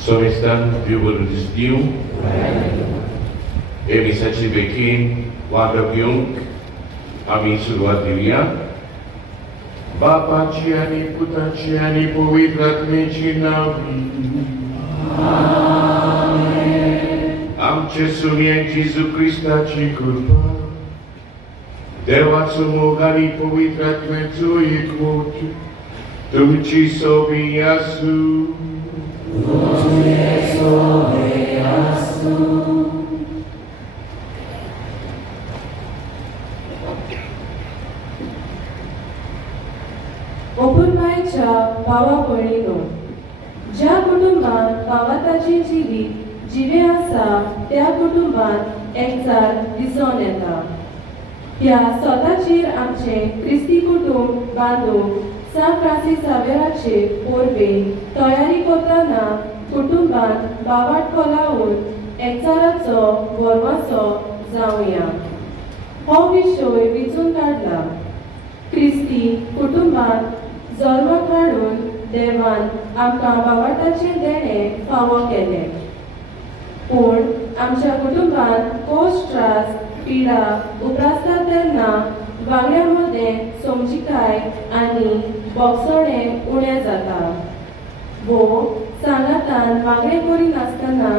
Solistan Viewers New, Emisaची बेगीन वांगप घेवंक आमी सुरवात दिवया. बापाची आनी पुताची आनी पवित्र आत्म्याची नांवी. आमचे सुमयेक जेजू क्रिस्ताची कृपा, देवाचो मोग आनी पवित्र आत्म्याचो एकवट तुमची सोबी आसूं. ओपुरमायेच्या भावा भयणीनो, ज्या कुटुंबात भावाताची जिवीत जिवे आसा त्या कुटुंबात एकचार दिसून येता. ह्या स्वताचेर आमचे क्रिस्ती कुटुंब बांदूंक सान फ्रांसीस सावेराचे पोरबे तयारी करतना कुटुंबात बावाट खोलावून एकचाराचो वरवासो जावया. हो विशय विचून काडला. क्रिस्ती कुटुंबात जल्म काडून देवान आमकां बावाटाचें देणें फावो केलें. पूण आमच्या कुटुंबात कोश्ट त्रास पिडा उप्रासता तेन्ना वांगड्या मदें समजिकाय आनी बोगसणें उणें जाता. वो सांगातान वांगडे करिनासतना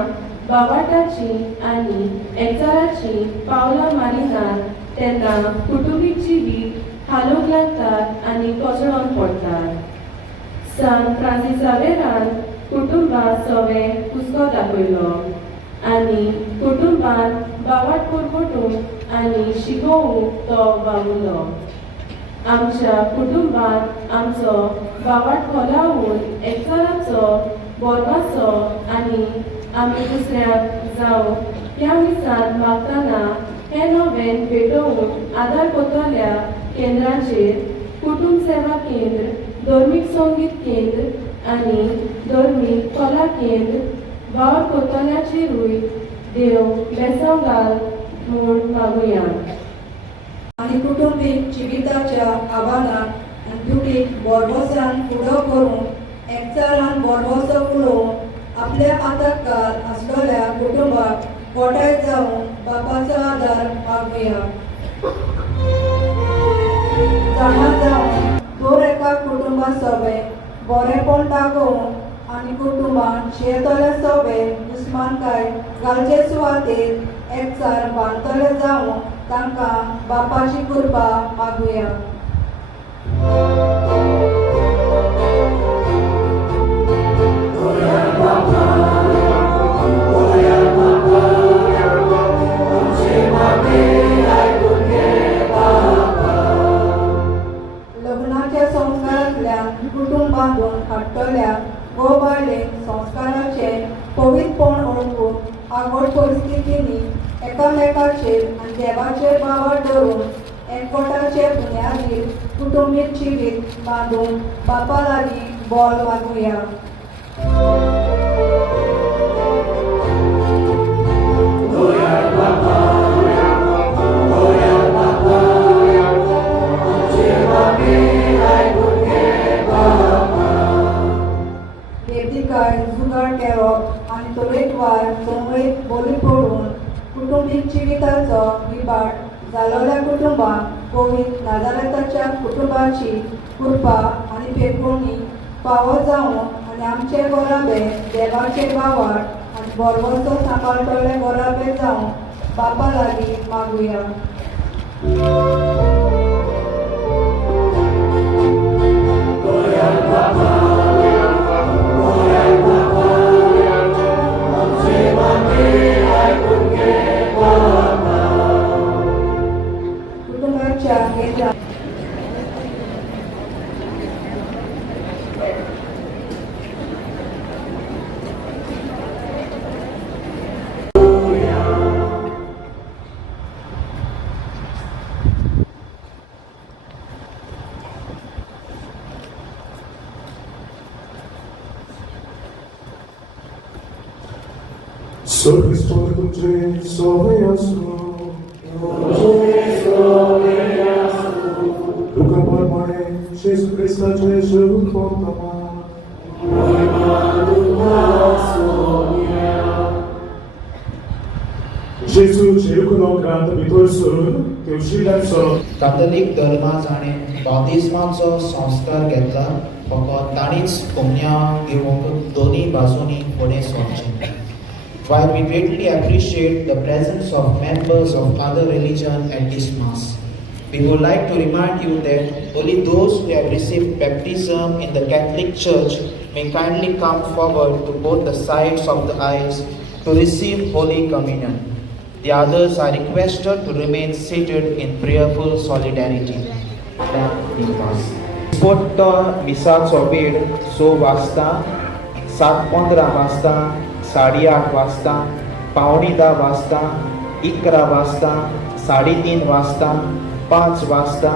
बावाटाची आनी एकचाराची पावलां मारिनात तेन्ना कुटुंबीक जिवीत हालोवंक लागतात आनी कोसळोन पडटात. सान फ्रांसीस सावेरान कुटुंबां सवें हुस्को दाखयलो आनी कुटुंबांत बावाट परगटूंक आनी शिकोवंक तो वावुरलो. आमच्या कुटुंबांत आमचो बावाट खोलावून एकचाराचो बोरवासो आनी आमी दुसऱ्याक जावं ह्या मिसान मागतना हे नवें भेटोवंक आदार करतल्या केंद्रांचेर कुटुंब सेवा केंद्र, धर्मीक संगीत केंद्र आनी धर्मीक कला केंद्र वावर करतल्याचेरूय देव बेसांव घाल म्हूण मागुया. आनी कुटुंबीक जिविताच्या आव्हानांक आनी दुडीक बोरवोसान फुडो करूंक एकचारान बोरवोसो उलोवंक आपल्या आतंकाल आसलेल्या कुटुंबाक गोठाय जावन बापाचो आदार मागुया. जाणा जावन दर एका कुटुंबा सोबे बरेपण दाखोवंक आनी कुटुंबांत शेतले सोबे दुस्मानकाय घालचे सुवातेर एकचार बांदतले जावं तांकां बापाची कृपा मागुया. लग्नाच्या संस्कारांतल्यान कुटुंब बांदून हाडटल्या गो बायलेक संस्काराचे पवित्रपण ओळखून आगोड परिस्थितींनी एकामेकाचेर आनी देवाचेर बावर धरून एकवटाचे बुन्यादीर कुटुंबीक जिवीत बांदून बापा लागीं बोल मागुया. बेदिकाय जुगाड घेवप आनी तरेकवार चळवळीक बली पडून कुटुंबीक जिविताचो विबाट जालोल्या कुटुंबाक कोवीड नाजारेताच्या कुटुंबाची कृपा आनी पेखोवणी फावो जावं आनी आमचे गोराबे देवाचे बावाट आनी बोरवोसो सांबाळटले गोराबे जावं बापा लागीं मागुया. कुटुंबाच्या केंद्रांत Soy Cristo tutte soveasno. Duca Parmane, Jesus Christa, Gesù portama. कुमारांत भितर सरून केवशिल्यांचो कातोलीक धर्मांत हाणें बाप्तिस्माचो संस्कार घेतला फकत ताणीच पुण्या घेवंक दोनी बाजूंनी फुडें सरचें. While we greatly appreciate the presence of members of other religion at this Mass, we would like to remind you that only those who have received baptism in the Catholic Church may kindly come forward to both the sides of the aisles to receive Holy Communion. The others are requested to remain seated in prayerful solidarity. स्पोट्ट मिसाचो वेळ 6 वाजता, 7:15 वाजता, 8:30 वाजता, 9:45 वाजता, 11 वाजता, 3:30 वाजता, 5 वाजता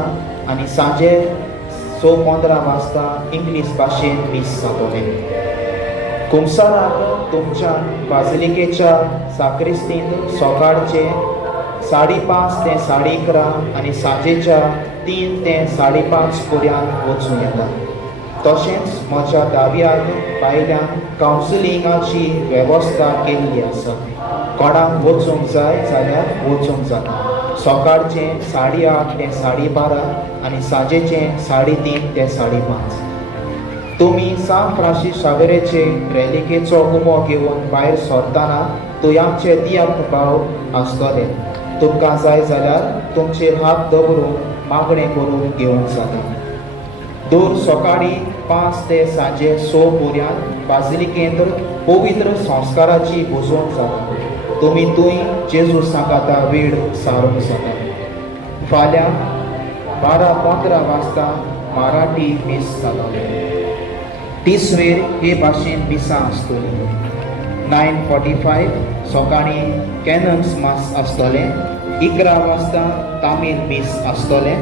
आणि सांजे 6:15 वाजता इंग्लीश भाशेन मीस जातोलें. कुंसाराक तुमच्या बाजिलिकेच्या साक्रिस्तींत सकाळचे 5:30 ते 11:30 आणि सांजेच्या 3 ते 5:30 पर्यंत वचूं येता. तशेंच म्हज्या दाव्याक भायल्यान कावन्सिलिंगाची वेवस्था केल्ली आसा. कोणाक वचूंक जाय जाल्यार वचूंक जाता. सकाळचे 8:30 ते 12:30 आणि सांजेचे 3:30 ते 5:30. तुमी सान फ्रांसीस शावेरेचे रेलिकेचो उमो घेवन भायर सरतना तुयांचे तियात्र भाव आसतले. तुमकां जाय जाल्यार तुमचेर हात दवरून मागणें करून घेवंक जाता. दर सकाळीं 5 ते सांजे 6 पर्यंत बाजिलिकेंत पवित्र संस्काराची बसवण जाता. तुमी थंय जेजू सांगाता वेळ सारूंक जाता. फाल्यां 12:15 वाजता मराठी मीस जातले. तिसवेर हे भाशेन मिसां आसतली. 9:45 सकाळीं कॅनन्स मास आसतलें. 11 वाजता तामील मीस आसतलें.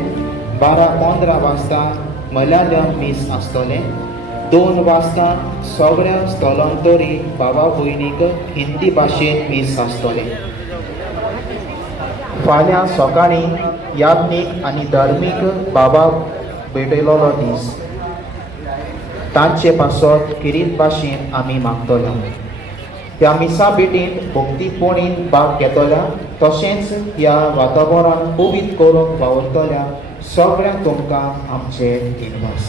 12:15 वाजता मल्याळम मीस आसतलें. 2 वाजता सगळ्या स्थलांतरी भावा भयणीक हिंदी भाशेन मीस आसतलें. फाल्यां सकाळीं याज्ञीक आनी धार्मीक भावाक भेटयलो दीस. तांचे पासत किरीत भाशेन आमी मागतले. ह्या मिसा भेटींत भक्तीपोणीन भाग घेतल्या तशेंच ह्या वातावरण पवित्र करूंक वावरतल्या सगळ्यांक तुमकां आमचे दिनवास.